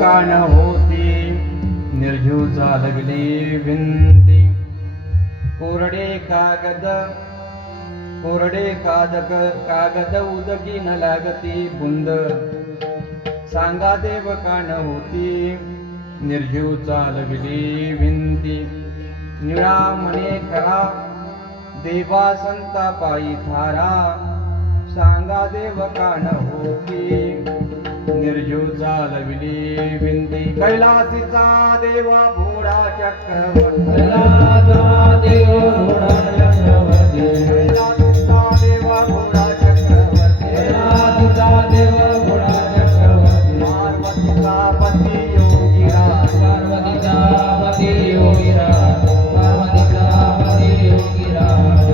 कान होती निर्जीव चालविली विंती कोरडे कागद उदकी न लागती बुंद सांगा देव कान होती निर्जीव चालविली विंती निळा मने खरा देवा संता पायी थारा सांगा देव कान होती निर्जीव चालविली विंती कैलासीचा देवा भोळा चक्रवर्ती कैलासीचा देवा भोळा चक्रवर्ती कैलासीचा देवा भोळा चक्रवर्ती पार्वतीचा पती योगीराज पार्वतीचा पती योगीराज पार्वतीचा पती योगीराज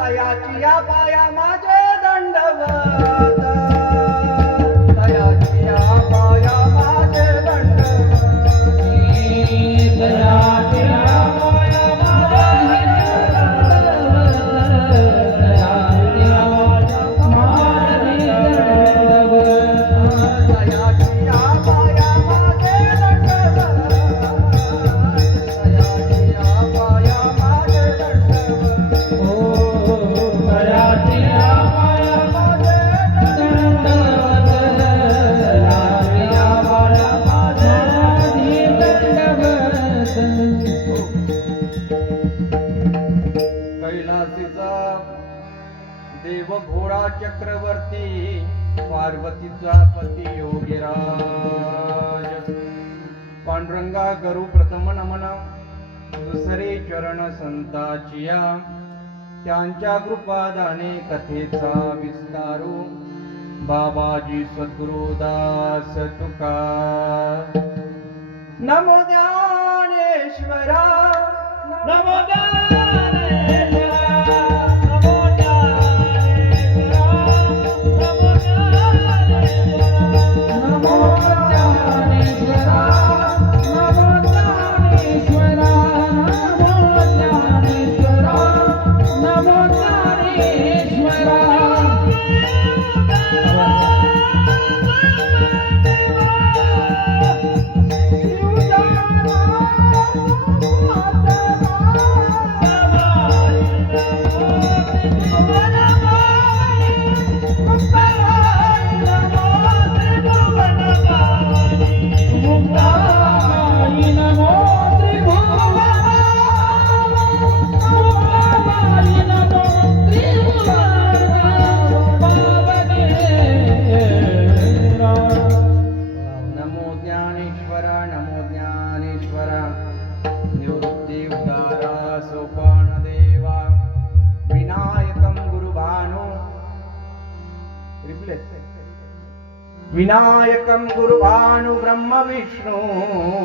तयाची या पाया माझे दंडवत देव घोडा चक्रवर्ती पार्वतीचा पती योगीराज पांडुरंगा करू प्रथम नमन दुसरे चरण संताचिया त्यांच्या कृपादाने कथेचा विस्तारू बाबाजी सद्गुरुदास तुका नमो ज्ञानेश्वरा नमो विनायकं गुरुभानु ब्रह्म विष्णु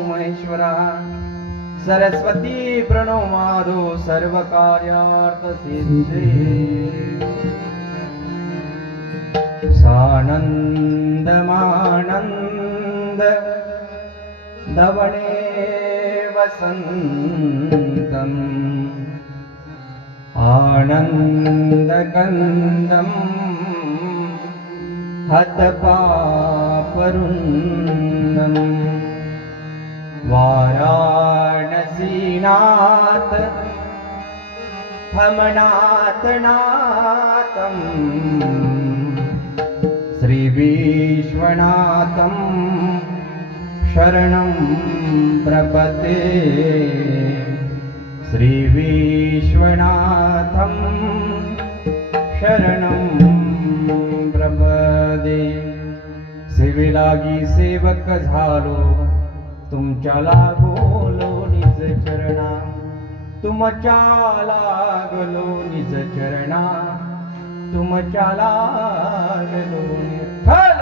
महेश्वरा सरस्वती प्रणोमादो सर्व कार्यार्थ सिद्धे सानंद मानंद दवणे वसंतम आनंद कंदम हतपापरुन्नम् वाराणसीनाथ भमनाथ नाथं श्रीविश्वनाथं शरणं प्रपद्ये श्रीविश्वनाथं शरणं प्रपदे सेवेलागी सेवक झालो तुमच्या लागलो निज चरणा तुमच्या लागलो निज चरणा तुमच्या लागलो विठ्ठल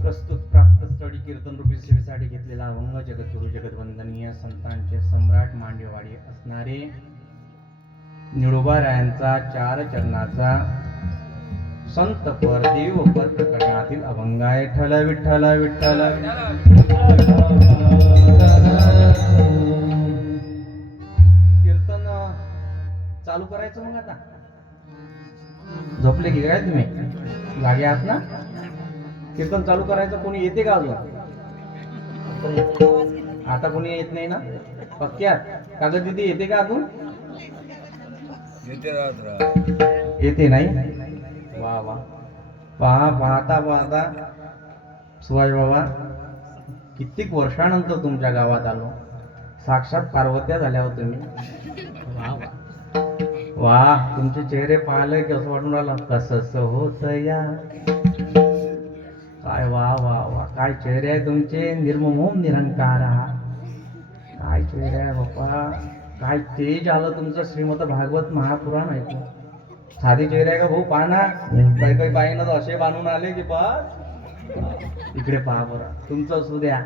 प्रस्तुत प्राप्त स्थळी कीर्तन रूपी सेवेसाठी घेतलेला अभंग जगद्गुरु जगद्वंदनीय संतांचे सम्राट मांडेवाडी असणारे निळोबारायांचा 4 चरणाचा संत परदेव पर प्रकरणातील अभंग आहे. ठल विठ्ठल विठ्ठल. कीर्तन चालू करायचं मग आता. झोपले की काय तुम्ही? जागे आहात ना? कीर्तन चालू करायचं. कोणी येते का अजून? आता कोणी येत नाही ना? पक्क्यात? कागद दिदी येते का अजून? येते नाही. वा वा. पाहता पाहता सुभाष बाबा कित्येक वर्षानंतर तुमच्या गावात आलो. साक्षात पार्वत्या झाल्या हो तुम्ही. वा वा वा. तुमचे चेहरे पाहिले की असं वाटून राहिलं कसं होत या. काय वा वा वा. काय चेहरे आहे तुमचे. निर्मोह निरंकार. काय चेहरे आहे बाप्पा. काय तेज आलं तुमचं. श्रीमद भागवत महापुराण ऐकून. साधे चेहरे आहे का भाऊ? पहा ना. काही काही बाईनं तर असे बांधून आले की बस. इकडे पहा बरं. तुमचं असू द्या.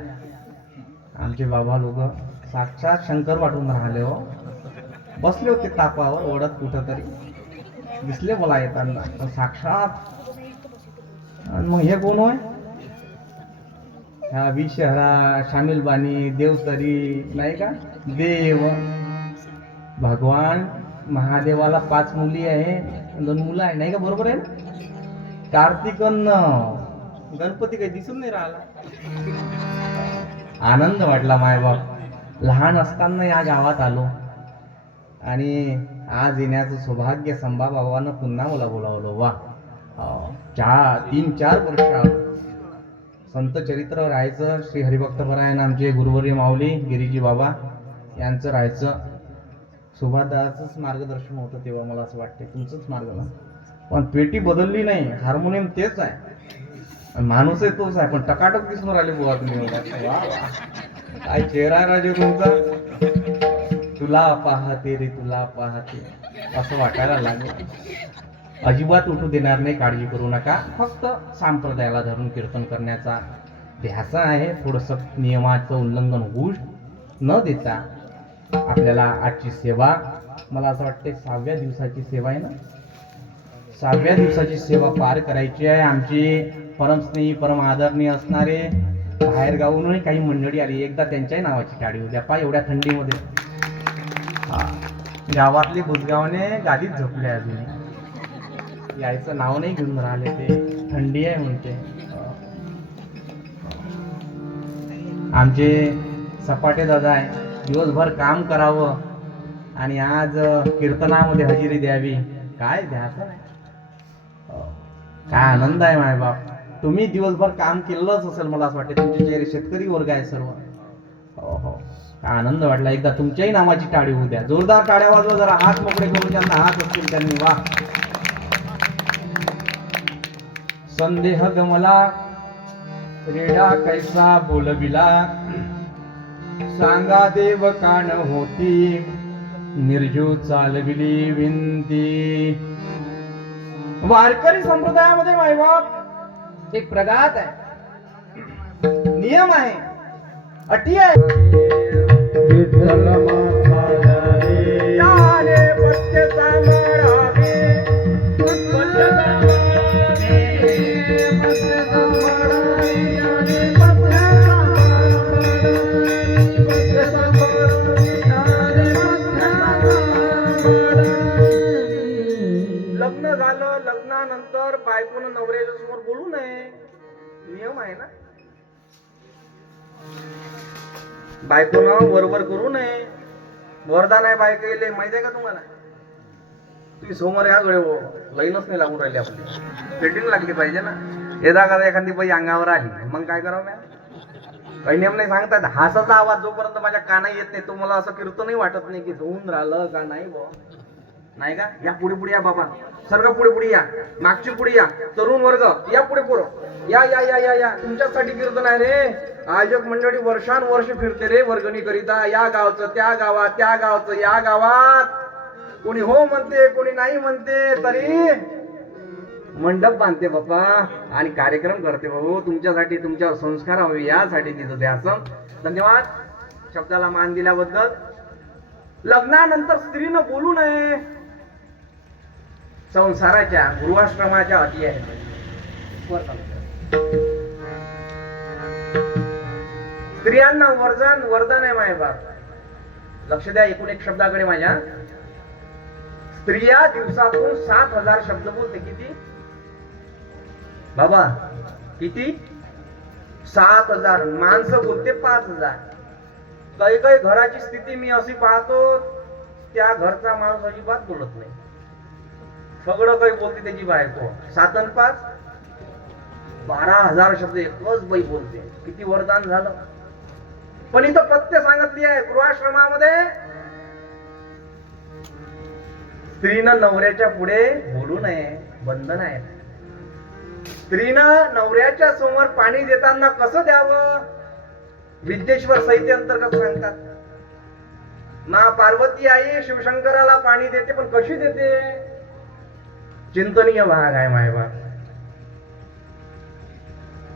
आमचे बाबा लोक साक्षात शंकर वाटून राहिले हो. बसले होते तापावर ओढत कुठं तरी. दिसले मला येताना पण साक्षात. आणि मग हे कोण होय? हा विषहरा शामिल बानी देवतरी नाही का? देव भगवान महादेवाला 5 मुली आहे, 2 मुलं आहे नाही का? बरोबर आहे ना? कार्तिकन गणपती काही दिसून नाही राहिला. आनंद वाटला मायबाप. लहान असताना या गावात आलो आणि आज येण्याचं सौभाग्य संभा बाबांना पुन्हा मला बोलावलं. वा. 3-4 वर्ष आलो. संत चरित्र राहायचं. श्री हरिभक्तपरायण आमचे गुरुवर्य माऊली गिरीजी बाबा यांचं राहायचं. सुभाषदासच मार्गदर्शन होतं तेव्हा. मला असं वाटतं तुमचंच मार्गदर्शन. पण पेटी बदलली नाही. हार्मोनियम तेच आहे. माणूसही तोच आहे पण टकाटक दिसून राहिले बुवा तुम्ही. वा वा. काय चेहरा राजे तुमचा. तुला पाहते रे तुला पाहते असं वाटायला लागलं. अजिबात उठू देणार नाही. काळजी करू नका. फक्त संप्रदायाला धरून कीर्तन करण्याचा ध्यास आहे. थोडंसं नियमाचं उल्लंघन होऊ न देता आपल्याला आजची सेवा, मला असं वाटते 6व्या दिवसाची सेवा आहे ना. 6व्या दिवसाची सेवा पार करायची आहे. आमची परमस्नेही परम आदरणीय असणारे बाहेर गावूनही काही मंडळी आली. एकदा त्यांच्याही नावाची टाळी उद्या. पा एवढ्या थंडीमध्ये गावातली बुजगावने गादीत झोपले. अजून यायचं नाव नाही घेऊन राहिले. ते थंडी आहे म्हणते. आमचे सपाटे दादा आहे. दिवसभर काम करावं आणि आज कीर्तनामध्ये हजेरी द्यावी. काय ध्यास आहे. काय आनंद आहे माय बाप. तुम्ही दिवसभर काम केलंच असेल मला असं वाटतं. तुमचे चेहरे शेतकरी वर्ग आहे सर्व. हो हो. काय आनंद वाटला. एकदा तुमच्याही नावाची टाळी होऊ द्या. जोरदार टाळ्या वाजवा जरा. हात मोकळे करून ज्यांना हात असतील त्यांनी. वा. संदेह गमला रेडा कैसा बोलविला. सांगा देव कान होती निर्जू चालविली विनती. वारकरी संप्रदायामध्ये मायबाप एक प्रघात आहे. नियम आहे. अटी आहे. लग्न झालं. लग्नानंतर बायकोनं नवऱ्याच्या समोर बोलू नये. नियम आहे ना. बायकोनं बरोबर करू नये. वरदान आहे बायकोले. माहिती आहे का तुम्हाला? तुम्ही समोर या गळे हो. लाईनच नाही लागून राहिली आपली. फिटिंग लागली पाहिजे ना. येदा का एखादी बाई अंगावर आली मग काय करावं मॅम? काही नियम नाही सांगतात. हासाचा आवाज जोपर्यंत माझ्या काना येत नाही तो मला असं कीर्तनही वाटत नाही की धुवून राहिलं का नाही बुवा. नाही का? या पुढे पुढे या बाबा. सर्व पुढे पुढे या. मागची पुढे या. तरुण वर्ग या पुढे पुढे या या या या या. तुमच्यासाठी कीर्तन आहे रे. आयोजक मंडळी वर्षानुवर्ष फिरते रे वर्गणी करिता. या गावचं त्या गावात, त्या गावचं या गावात. कोणी हो म्हणते कोणी नाही म्हणते तरी मंडप बांधते बाप्पा आणि कार्यक्रम करते भाऊ. तुमच्यासाठी तुमच्यावर संस्कार हवे यासाठी तिथं द्याचं. धन्यवाद शब्दाला मान दिल्याबद्दल. लग्नानंतर स्त्रीनं बोलू नये. संसाराच्या गृहाश्रमाच्या अटी आहेत. वर चालू. स्त्रियांना वरदान आहे मायबाप. लक्ष द्या एकूण एक शब्दाकडे माझ्या. स्त्रिया दिवसातून 7,000 शब्द बोलते. किती बाबा? किती? 7,000. माणसं बोलते 5,000. काही काही घराची स्थिती मी अशी पाहतो, त्या घरचा माणूस अजिबात बोलत नाही. सगळं काही बोलते त्याची बायको. 7 आणि 5 12,000 शब्द एकच बाई बोलते. किती वरदान झालं. पण इथं पथ्य सांगितली आहे गृहाश्रमामध्ये. स्त्रीनं नवऱ्याच्या पुढे बोलू नये, बंधन आहे. स्त्रीनं नवऱ्याच्या समोर पाणी देताना कसं द्यावं, विद्येश्वर संहिते अंतर्गत सांगतात. मा पार्वती आई शिवशंकराला पाणी देते, पण कशी देते? चिंतनीय भाग आहे मायबाप.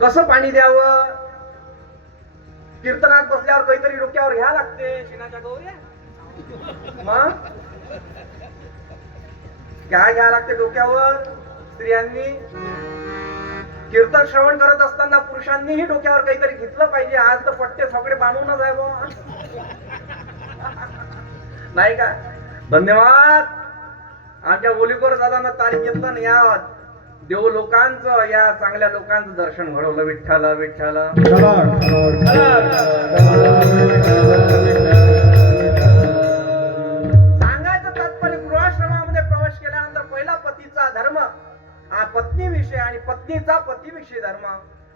कसं पाणी द्यावं? कीर्तनात बसल्यावर काहीतरी डोक्यावर घ्या लागते. शिनाच्या गौऱ्या मग काय घ्या लागते डोक्यावर? स्त्रियांनी कीर्तन श्रवण करत असताना पुरुषांनीही डोक्यावर काहीतरी घेतलं पाहिजे. आज तर पट्टे सगळे बांधूनच आहे बुवा. नाही का? धन्यवाद. आमच्या ओलीकर दादांना तारीख घेतलं. या देव लोकांचं, या चांगल्या लोकांचं दर्शन घडवलं. विठ्ठल विठ्ठल. सांगायचं तात्पर्य, गृहाश्रमामध्ये प्रवेश केल्यानंतर पहिला पतीचा धर्म हा पत्नीविषयी आणि पत्नीचा पतीविषयी धर्म.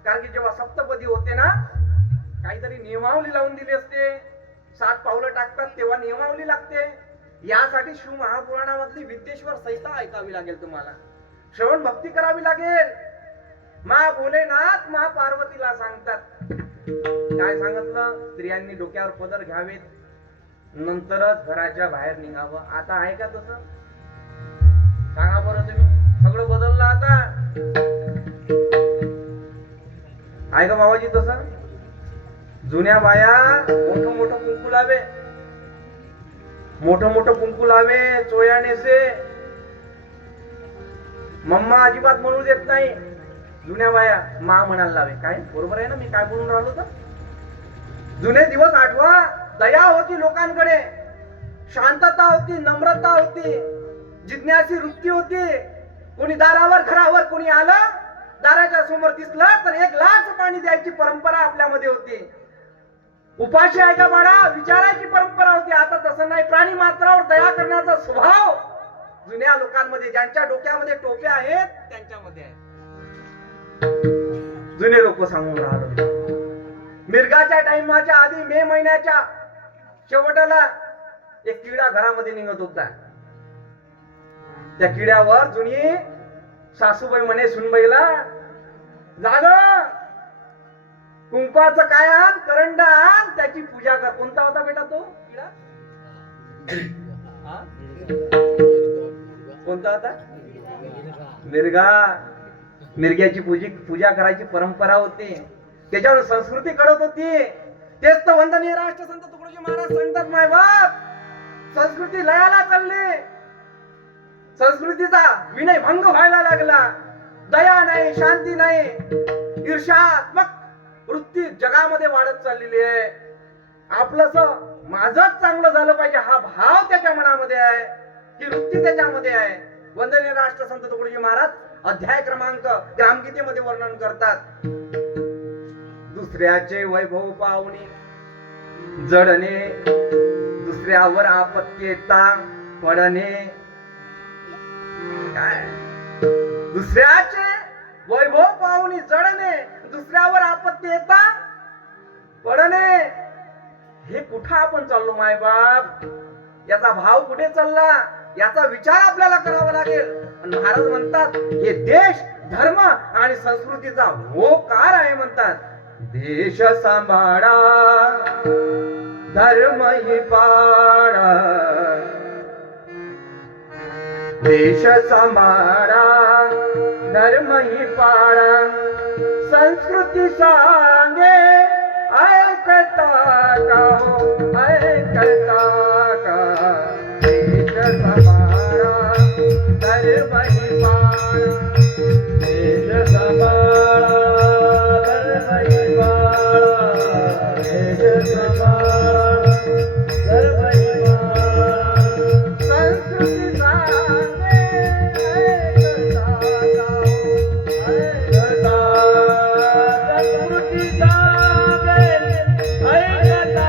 कारण की जेव्हा सप्तपदी होते ना, काहीतरी नियमावली लावून दिली असते. 7 पावलं टाकतात तेव्हा नियमावली लागते. यासाठी शिव महापुराणामधली विद्येश्वर संहिता ऐकावी लागेल तुम्हाला. श्रवण भक्ती करावी लागेल. मा भोलेनाथ मा पार्वतीला सांगतात. काय सांगितलं? स्त्रियांनी डोक्यावर पदर घ्यावेत, नंतरच घराच्या बाहेर निघावं. आता आहे का तसं? सांगा बरं तुम्ही. सगळं बदललं आता. आहे का बाबाजी तसं? जुन्या बाया मोठं मोठं कुंकू लावे, मोठं मोठं कुंकू लावे, चोया नेसे. मम्मा अजिबात म्हणू देत नाही. जुन्या बाया मा म्हणायला लावे. काय बरोबर आहे ना मी काय बोलून राहिलो तर? जुने दिवस आठवा. दया होती लोकांकडे, शांतता होती, नम्रता होती, जिज्ञासी वृत्ती होती. कोणी दारावर घरावर कोणी आलं, दाराच्या समोर दिसलं तर 1 ग्लास पाणी द्यायची परंपरा आपल्यामध्ये होती. उपाशी आहे का बाळा विचारायची परंपरा होती. आता तसं नाही. प्राणी मात्रावर दया करण्याचा स्वभाव जुन्या लोकांमध्ये, ज्यांच्या डोक्यामध्ये टोप्या आहेत त्यांच्यामध्ये आहे. जुने लोक सांगून राहिलो. मिरगाच्या टाइमाच्या आधी मे महिन्याच्या शेवटाला एक किडा घरामध्ये निघत होता. त्या किड्यावर जुनी सासूबाई म्हणे सुनबाईला, जाग कुंकवाचं काय आण, करंडा आण, त्याची पूजा कर. कोणता होता बेटा तो किडा? कोणता होता? मिरगा. मिरग्याची पूजा करायची परंपरा होती. त्याच्यावर संस्कृती कळत होती. तेच तर वंदनीय राष्ट्रसंत तुकडोजी महाराज सांगतात मायबाप, संस्कृती लयाला चालली. संस्कृतीचा विनय भंग व्हायला लागला. दया नाही, शांती नाही, ईर्ष्यात्मक वृत्ती जगामध्ये वाढत चाललेली आहे. आपलंच माझंच चांगलं झालं पाहिजे हा भाव त्याच्या मनामध्ये आहे, ही वृत्ती त्याच्यामध्ये आहे. वंदनीय राष्ट्रसंत तुकडोजी महाराज अध्याय क्रमांक ग्रामगीतेमध्ये वर्णन करतात. दुसऱ्याचे वैभव पाहुणे जडणे, दुसऱ्यावर आपत्तीता पडणे. काय? दुसऱ्याचे वैभव पाहुणे जडणे, दुसऱ्यावर आपत्ती येता पडणे. हे कुठं आपण चाललो मायबाप? याचा भाव कुठे चालला? याचा विचार आपल्याला करावा लागेल. आणि महाराज म्हणतात हे देश, धर्म आणि संस्कृतीचा होकार आहे. म्हणतात देश सांभाळा, धर्म ही पाळा. देश सांभाळा, धर्म ही पाळा. संस्कृती सांगे ऐकता का, ऐकता का. देश सांभाळा, धर्म देश सांभाळा धर्मही बाळा देश सांभाळा धर्मही बाळा संस्कृती सांगे ऐकता संस्कृती सांगे ऐकता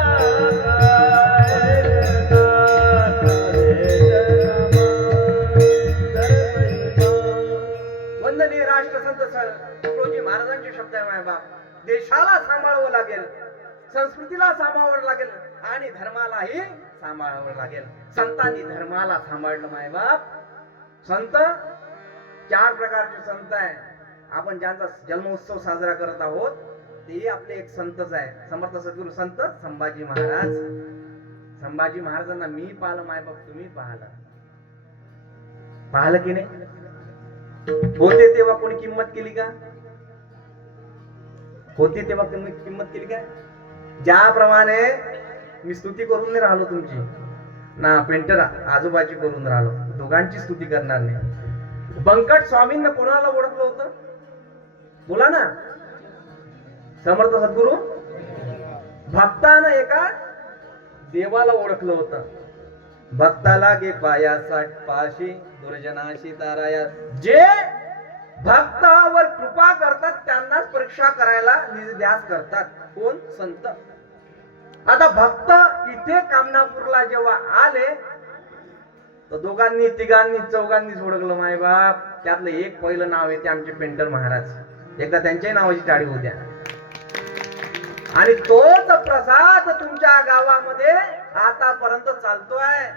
वंदनीय राष्ट्रसंत तुकडोजी महाराजांचे शब्द आहे माय बाप. देशाला सांभाळावं लागेल, संस्कृतीला सांभाळावं लागेल आणि धर्मालाही सांभाळावं लागेल. संतांनी धर्माला सांभाळलं माय बाप. संत 4 प्रकारचे संत आहे. आपण ज्यांचा जन्मोत्सव साजरा करत आहोत ते आपले एक संतच आहे. समर्थ सद्गुरू संत संभाजी महाराज. संभाजी महाराजांना मी पाहिलं माय बाप, तुम्ही पाहिलं की नाही? होते तेव्हा कोणी किंमत केली का? होते तेव्हा कोणी किंमत केली का? ज्याप्रमाणे मी स्तुती करून नाही राहिलो तुमची ना, पेंटर आजोबाची करून राहिलो, दोघांची स्तुती करणार नाही. बंकट स्वामींना कोणाला ओळखलं होतं? बोला ना. समर्थ सद्गुरू भक्तानं एका देवाला ओळखलं होतं. भक्ताला गे पायासाठ पाशी दुर्जनाशी ताराया. जे भक्तावर कृपा करतात त्यांनाच परीक्षा करायला निध्यास करतात. कोण? संत. आता भक्त इथे कामनापूरला जेव्हा आले तर दोघांनी तिघांनी चौघांनीच ओळखलं माय बाप. त्यातलं एक पहिलं नाव येते आमचे पेंटर महाराज. एकदा त्यांच्याही नावाची टाळी होत्या. आणि तोच प्रसाद तुमच्या गावामध्ये आतापर्यंत चालतोय.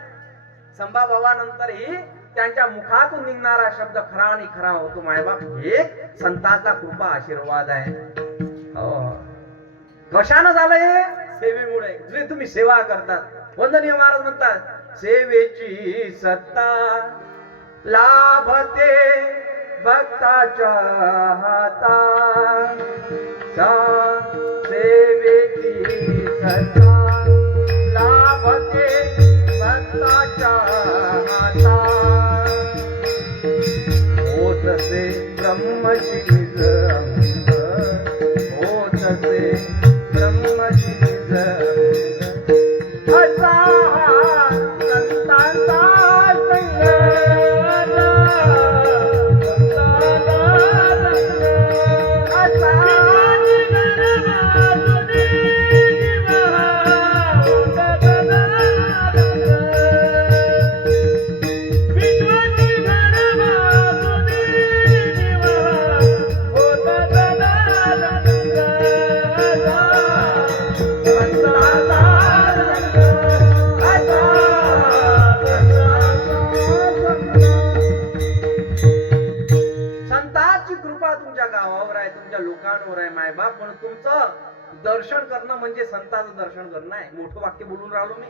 संभा भावानंतरही त्यांच्या मुखातून निघणारा शब्द खरा आणि खरा होतो मायबाप. एक संतांचा कृपा आशीर्वाद आहे. कशानं झालंय? सेवेमुळे. जे तुम्ही सेवा करतात. वंदनीय महाराज म्हणतात सेवेची सत्ता लाभते भक्ताच्या हातात. सेवेची सत्ता लाभते भक्ताच्या हातात. होतसे ब्रह्मची निज अंग, होतसे ब्रह्मची निज अंग. असा हा संतांचा संग, लोकांवर आहे मायबाप. म्हणून तुमचं दर्शन करणं म्हणजे संतांचं दर्शन करणं आहे. मोठं वाक्य बोलून राहिलो मी.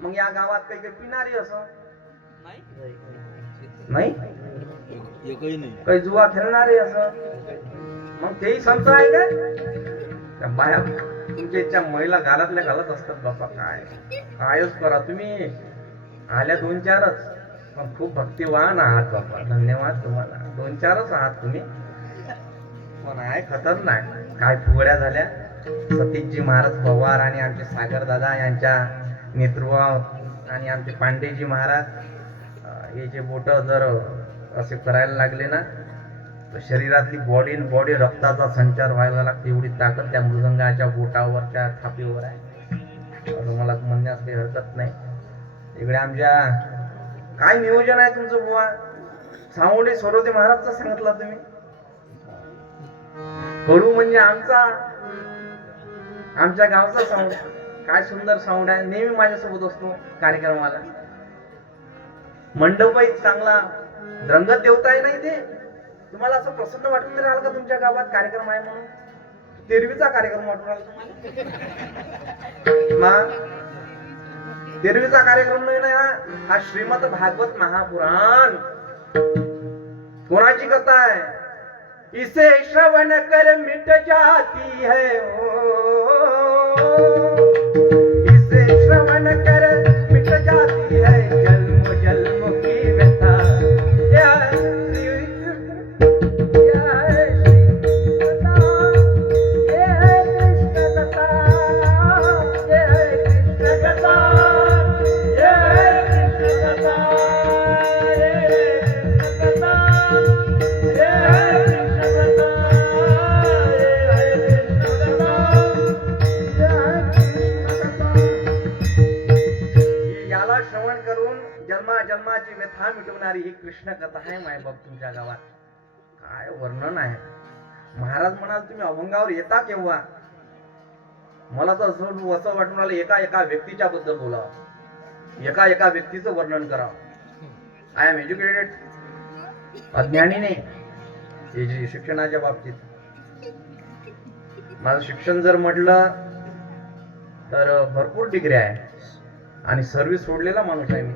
मग या गावात काही काही पिणारी असं नाही, काही जुवा खेळणारे असं, मग तेही संत आहे का? बाया तुमच्या इच्छा महिला घालातल्या घालत असतात बापा. कायच करा तुम्ही. आल्या 2-4च पण खूप भक्तिवान आहात बापा. धन्यवाद तुम्हाला. 2-4च आहात तुम्ही पण आहे खतरनाक. काय फुगड्या झाल्या. सतीशजी महाराज पवार आणि आमचे सागर दादा यांच्या नेतृत्वात आणि आमचे पांडेजी महाराज हे जे बोट जर असे करायला लागले ना तर शरीरातली बॉडी रक्ताचा संचार व्हायला लागते. एवढी ताकद त्या मृदंगाच्या बोटावरच्या थापीवर आहे. मला म्हणण्यास काही हरकत नाही. इकडे आमच्या काय नियोजन आहे तुमचं बुवा? सावंडे सोरोदे महाराजचा सांगितलं तुम्ही. कडू म्हणजे आमच्या गावचा साऊंड. काय सुंदर साऊंड आहे. नेहमी माझ्यासोबत असतो कार्यक्रमाला. मंडपही चांगला. रंगत देवता आहे नाही ते. तुम्हाला असं प्रसन्न वाटून नाही राहिलं का तुमच्या गावात कार्यक्रम आहे म्हणून? तेरवीचा कार्यक्रम वाटून राहिला तुम्हाला? तेरवीचा कार्यक्रम नाही ना हा श्रीमद भागवत महापुराण. कोणाची कथा आहे? इसे श्रवण कर मिट जाती है इसे श्रवण कर मिट जाती है जन्म जन्म की व्यथा. जन्माची व्यथा मिटवणारी ही कृष्ण कथा आहे मायबाप तुमच्या गावात. काय वर्णन आहे. महाराज म्हणाल तुम्ही अभंगावर येता केव्हा. मला तर असं वाटून आलं एका व्यक्तीच्या बद्दल बोलावं, एका व्यक्तीचं वर्णन करावं. आय एम एज्युकेटेड, अज्ञानी नाही शिक्षणाच्या बाबतीत. माझं शिक्षण जर म्हटलं तर भरपूर डिग्री आहे आणि सर्व्हिस सोडलेला माणूस आहे मी.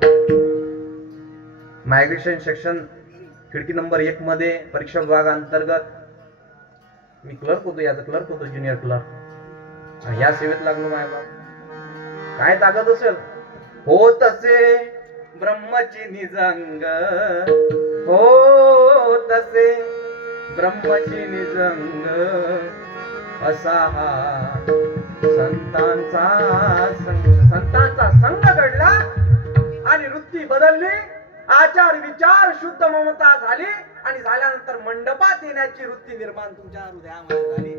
मायग्रेशन सेक्शन खिडकी नंबर 1 मध्ये परीक्षा विभागाअंतर्गत मी क्लर्क होतो, याचा क्लर्क होतो, ज्युनियर क्लर्क. आणि ह्या सेवेत लागलो मायबाप. काय ताकद असेल. हो तसे ब्रह्मची निजंग, हो तसे ब्रह्मची निजंग, असा हा संतांचा संग घडला आणि वृत्ती बदलली, आचार विचार शुद्ध ममता झाली आणि झाल्यानंतर मंडपात येण्याची वृत्ती निर्माण तुमच्या हृदयामध्ये झाली.